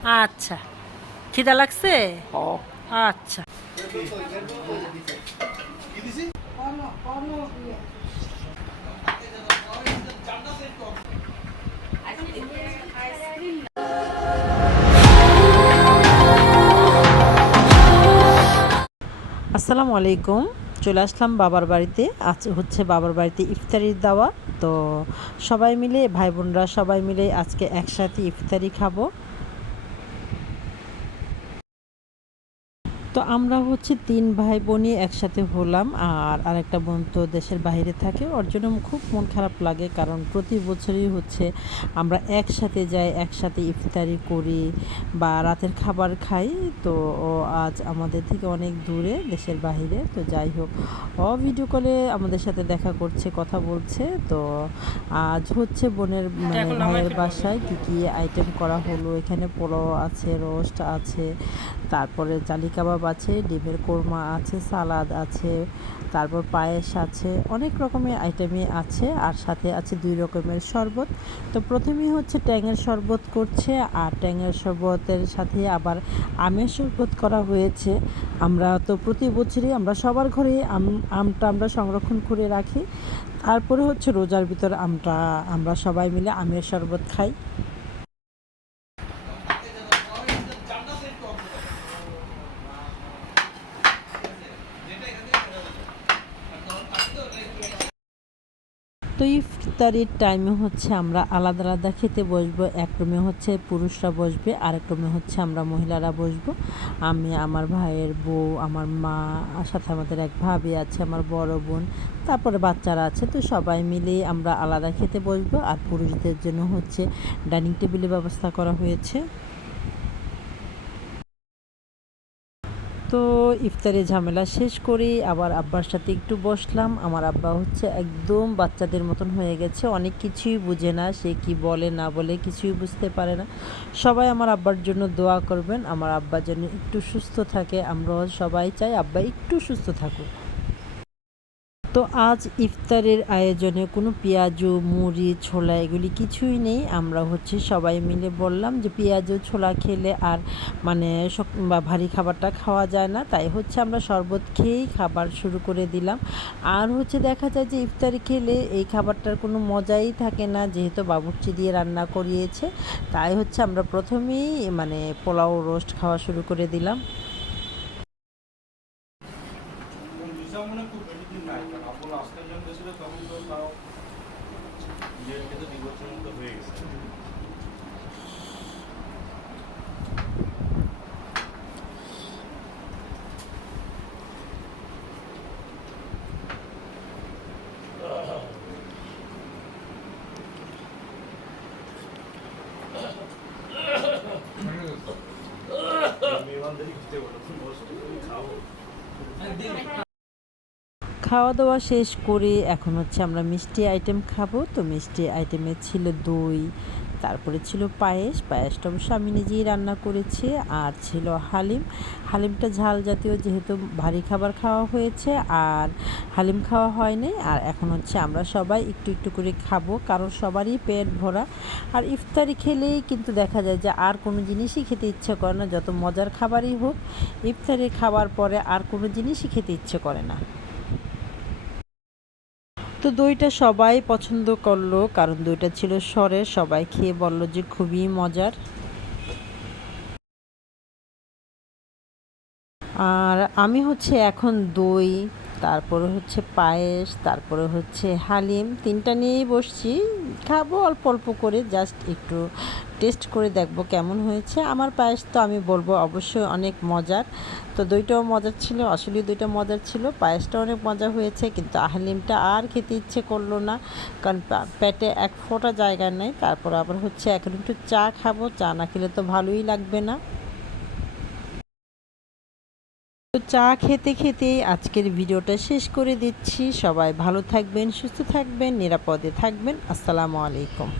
আচ্ছা, খিদা লাগছে? আচ্ছা। আসসালামু আলাইকুম। চলে আসলাম বাবার বাড়িতে। আজ হচ্ছে বাবার বাড়িতে ইফতারির দাওয়া। তো সবাই মিলে, ভাই বোনরা সবাই মিলে আজকে একসাথে ইফতারি খাবো। তো আমরা হচ্ছে ৩ ভাই বোনই একসাথে হলাম। আর আরেকটা বোন তো দেশের বাইরে থাকে, ওর জন্য খুব মন খারাপ লাগে, কারণ প্রতি বছরই হচ্ছে আমরা একসাথে যাই, একসাথে ইফতারি করি বা রাতের খাবার খাই। তো ও আজ আমাদের থেকে অনেক দূরে, দেশের বাইরে। তো যাই হোক, ও ভিডিও কলে আমাদের সাথে দেখা করছে, কথা বলছে। তো আজ হচ্ছে বোনের ভাইয়ের বাসায় কী কী আইটেম করা হলো, এখানে পোলাও আছে, রোস্ট আছে, তারপরে জালি কাবাব আছে, ডিমের কোরমা আছে, সালাদ আছে, তারপর পায়েস আছে, অনেক রকমের আইটেমই আছে। আর সাথে আছে 2 রকমের শরবত। তো প্রথমেই হচ্ছে ট্যাঙের শরবত করছে, আর ট্যাঙের শরবতের সাথে আবার আমের শরবত করা হয়েছে। আমরা তো প্রতি বছরই আমরা সবার ঘরে আমটা আমরা সংরক্ষণ করে রাখি। তারপরে হচ্ছে রোজার ভিতর আমরা সবাই মিলে আমের শরবত খাই। তো ইফতারির টাইমে হচ্ছে আমরা আলাদা আলাদা খেতে বসবো। এক রুমে হচ্ছে পুরুষরা বসবে, আরেক রুমে হচ্ছে আমরা মহিলারা বসবো। আমি, আমার ভাইয়ের বউ, আমার মা, আর সাথে আমাদের এক ভাবি আছে, আমার বড় বোন, তারপরে বাচ্চারা আছে। তো সবাই মিলে আমরা আলাদা খেতে বসবো। আর পুরুষদের জন্য হচ্ছে ডাইনিং টেবিলের ব্যবস্থা করা হয়েছে। তো ইফতারি ঝামেলা শেষ করে আবার আব্বার সাথে একটু বসলাম। আমার আব্বা হচ্ছে একদম বাচ্চাদের মতন হয়ে গেছে, অনেক কিছুই বুঝে না, সে কি বলে না বলে কিছুই বুঝতে পারে না। সবাই আমার আব্বার জন্য দোয়া করবেন, আমার আব্বা যেন একটু সুস্থ থাকে। আমরাও সবাই চাই আব্বা একটু সুস্থ থাকুক। তো আজ ইফতারের আয়োজনে কোনো পেঁয়াজু, মুড়ি, ছোলা এগুলি কিছুই নেই। আমরা হচ্ছে সবাই মিলে বললাম যে পেঁয়াজু, ছোলা খেলে আর মানে বা ভারী খাবারটা খাওয়া যায় না, তাই হচ্ছে আমরা শরবত খেয়েই খাবার শুরু করে দিলাম। আর হচ্ছে দেখা যায় যে ইফতারি খেলে এই খাবারটার কোনো মজাই থাকে না, যেহেতু বাবুর্চি দিয়ে রান্না করিয়েছে। তাই হচ্ছে আমরা প্রথমেই পোলাও রোস্ট খাওয়া শুরু করে দিলাম। মনে খুব বেশি দিন নাই, কারণ আপন আজকের জন্য ছিল তখন তো তাও বিয়ের কিন্তু 2 বছরের মতো হয়ে গেছে। মেহমানদারি করতে বলো, তুমি খাবো। খাওয়া দাওয়া শেষ করে এখন হচ্ছে আমরা মিষ্টি আইটেম খাবো। তো মিষ্টি আইটেমে ছিল দই, তারপরে ছিল পায়েসটা অবশ্য আমি নিজেই রান্না করেছি। আর ছিল হালিমটা ঝাল জাতীয়, যেহেতু ভারী খাবার খাওয়া হয়েছে আর হালিম খাওয়া হয়নি। আর এখন হচ্ছে আমরা সবাই একটু একটু করে খাবো, কারণ সবারই পেট ভরা। আর ইফতারি খেলেই কিন্তু দেখা যায় যে আর কোনো জিনিসই খেতে ইচ্ছে করে না, যত মজার খাবারই হোক, ইফতারি খাবার পরে আর কোনো জিনিসই খেতে ইচ্ছে করে না। তো দইটা সবাই পছন্দ করলো, কারণ দইটা ছিল সরের, সবাই খেয়ে বলল যে খুবই মজার। আর আমি হচ্ছে এখন দই, তারপরে হচ্ছে পায়েস, তারপরে হচ্ছে হালিম, 3টা নিয়েই বসছি। খাবো অল্প অল্প করে, জাস্ট একটু টেস্ট করে দেখবো কেমন হয়েছে। আমার পায়েস তো আমি বলবো অবশ্যই অনেক মজার। তো দইটাও মজার ছিল, আসলে দইটা মজার ছিল, পায়েসটা অনেক মজা হয়েছে, কিন্তু হালিমটা আর খেতে ইচ্ছে করলো না, কারণ পেটে এক ফোঁটা জায়গা নেই। তারপর আবার হচ্ছে এখন একটু চা খাবো, চা না খেলে তো ভালোই লাগবে না। তো চা খেতে খেতেই আজকের ভিডিওটা শেষ করে দিচ্ছি। সবাই ভালো থাকবেন, সুস্থ থাকবেন, নিরাপদে থাকবেন। আসসালামু আলাইকুম।